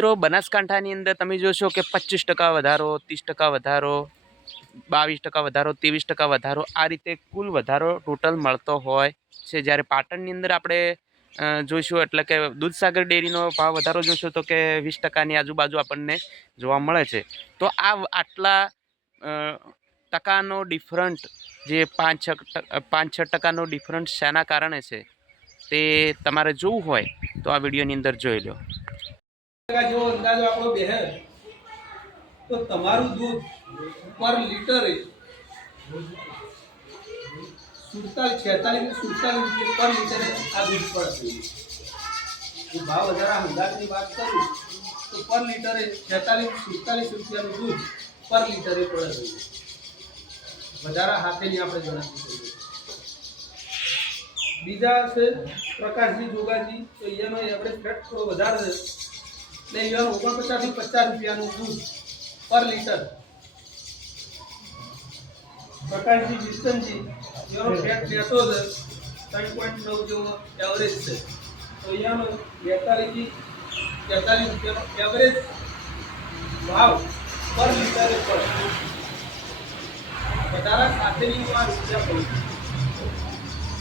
મિત્રો બનાસકાંઠાની અંદર તમે જોશો કે 25% વધારો, 30% વધારો, 22% વધારો, 23% વધારો, આ રીતે કુલ વધારો ટોટલ મળતો હોય છે। જ્યારે પાટણની અંદર આપણે જોઈશું એટલે કે દૂધસાગર ડેરીનો ભાવ વધારો જોઈશું તો કે 20%ની આજુબાજુ આપણને જોવા મળે છે। તો આ આટલા ટકાનો ડિફરન્ટ જે 5-6% ડિફરન્ટ શાના કારણે છે તે તમારે જોવું હોય તો આ વિડીયોની અંદર જોઈ લો। जो अंदाजो आपको बेहे तो तमारू दूध पर लीटर 46-46 रुपये पर लीटर आ दूध पड़े। जो भाव वधारा अंदाज की बात करूँ तो पर लीटर 46-47 रुपया दूध पर लीटर पड़े। वधारा हाथे नहीं आपणे गणतरी करीए। बीजा से प्रकाशजी जोगाजी तो एनो एवरेज फेट थोड़ो वधारे है। 49 થી 50 રૂપિયાનું दूध पर लीटर। प्रकाशजी विल्सनजी एनो फेट लेतो है 3.9 जो एवरेज है तो एनो 42 થી 43 રૂપિયાનો एवरेज भाव पर लीटर पर વધારા સાથેની આ રૂપિયા પડી।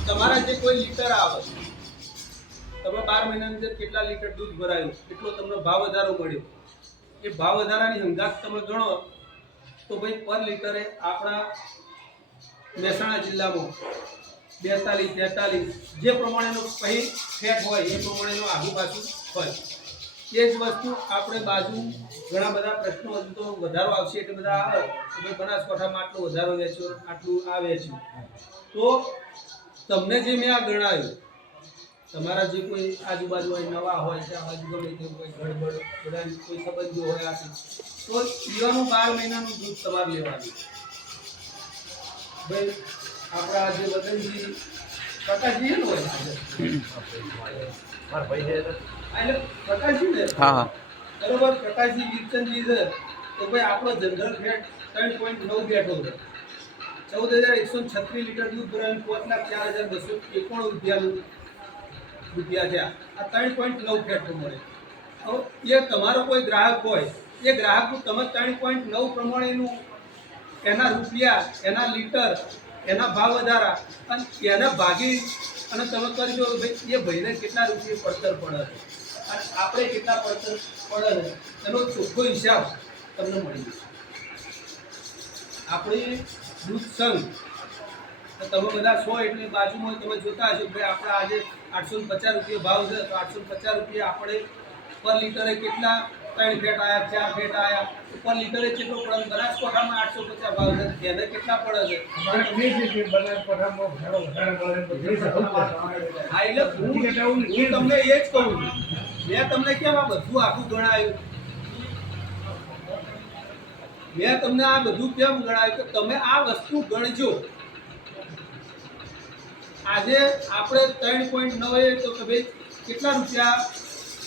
તમારા જે કોઈ लीटर આવે તમે 12 મહિનાની અંદર કેટલા લીટર दूध ભરાયું કેટલો તમને ભાવ વધારો મળ્યો એ ભાવ વધારાની હંગાત તમે ગણો તો ભાઈ પર લિટરે આપણા મહેસાણા જિલ્લામાં 42-43 જે પ્રમાણેનો પહે ફેટ હોય એ પ્રમાણેનો આગુ પાછું હોય। એ જ વસ્તુ આપણે બાજુ ઘણા બધા પ્રશ્નો હજુ તો વધારો આવશે એટલે બધા આવે તો ભાઈ બનાસકાંઠામાં આટલો વધારો વેચ્યો આટલું આ વેચ્યું તો તમને જે મેં આ ગણાયું તમારા જે કોઈ આજુબાજુ હોય નવા હોય કે આ બાજુ ગમે તે કોઈ ગડબડ બધા કોઈ સંબંધો હોય આ તો ઈવાનું 12 મહિનાનું દૂધ તમારે લેવાનું। ભાઈ આપણા જે વતનજી પ્રકાશજી ને હોય મારા ભાઈ છે એટલે પ્રકાશજી ને હા હા બરોબર પ્રકાશજી વિલ્સનજી છે તો ભાઈ આપણો જનરલ ફેટ 3.9 બેઠો છે। 14,136 લીટર दूध ભરાયું 5,04,291 રૂપિયા થયા। આ 3.9 ફેટ મળે। હવે એ તમારો કોઈ ગ્રાહક હોય એ ગ્રાહકનું તમે 3.9 પ્રમાણેનું એના રૂપિયા એના લીટર એના ભાવ વધારા અને એને ભાગી અને તમે કરજો ભાઈ એ ભાઈને કેટલા રૂપિયા પડતર પડે અને આપણે કેટલા પડતર પડે એનો ચોખ્ખો હિસાબ તમને મળી જશે। આપણી દૂધ સંઘ તમે બધા 100 એટલે બાજુમાં તમે જોતા હશો ભાઈ આપણે આજે 850 રૂપિયા ભાવ છે તો 850 રૂપિયા આપણે પર લિટરે કેટલા 3 ફેટ આયા 4 ફેટ આયા પર લિટરે કેટલો પડે બનાસકાંઠામાં 850 ભાવ છે એને કેટલા પડે છે બનાસકાંઠામાં ભાડો વધારે મળે હા એટલે હું તમને એ જ કહું મેં તમને કેમ આ બધું આખું ગણાયું મેં તમને આ બધું કેમ ગણાયું કે તમે આ વસ્તુ ગણજો। આજે આપણે 3.9 એ તો કે ભાઈ કેટલા રૂપિયા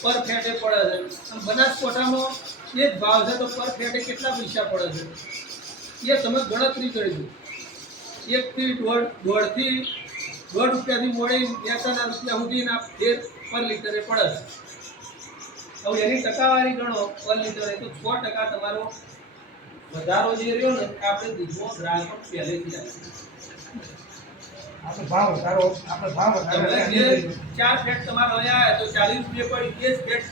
પર ફેટે પડે છે અને બનાસકાંઠામાં એ જ ભાવ છે તો પર ફેટે કેટલા પૈસા પડે છે એ તમે ગણતરી કરજો। 1 થી 1.5 રૂપિયાથી મોડી 2 રૂપિયા સુધીના ફેર પર લિટરે પડે છે। હવે એની ટકાવારી ગણો પર લિટરે તો 6% તમારો વધારો જે રહ્યો ને આપણે દૂધમાં ગ્રાહકો પહેલેથી આવે ભાવ વધારો આપણે ભાવ વધારો 4 ફેટ તમારો આયા તો 40 રૂપિયા પડી 10 ફેટ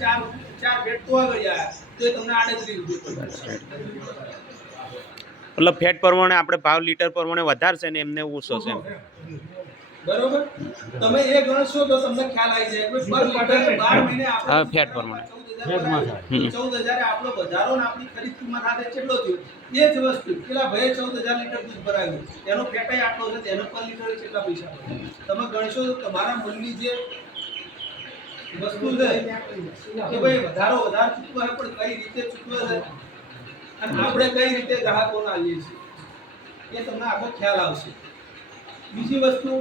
4 ફેટ તો આગળ આયા તો તમને 38 રૂપિયા પડી। मतलब ફેટ પ્રમાણે આપણે ભાવ લીટર પ્રમાણે વધારશે ને એમને ઓછો છે બરોબર તમે એ ગણશો તો તમને ખ્યાલ આવી જાય કે પર લીટર 12 મહિને આપણે હા ફેટ પ્રમાણે 14000 આપણો વધારો ને આપણી ખરીદ કિંમત સાથે કેટલો થયો એ જ વસ્તુ પેલા ભાઈએ 14000 લીટર દૂધ ભરાયું એનો ફેટાઈ આટલો છે તેનો પર લીટરે કેટલા પૈસા તમે ગણશો તો તમારા મૂલ્યની જે વસ્તુ છે કે ભાઈ વધારો વધારે ચૂકવે છે પણ કઈ રીતે ચૂકવે છે અને આપણે કઈ રીતે ગ્રાહકોને આવીએ છીએ એ તમને આખો ખ્યાલ આવશે। બીજી વસ્તુ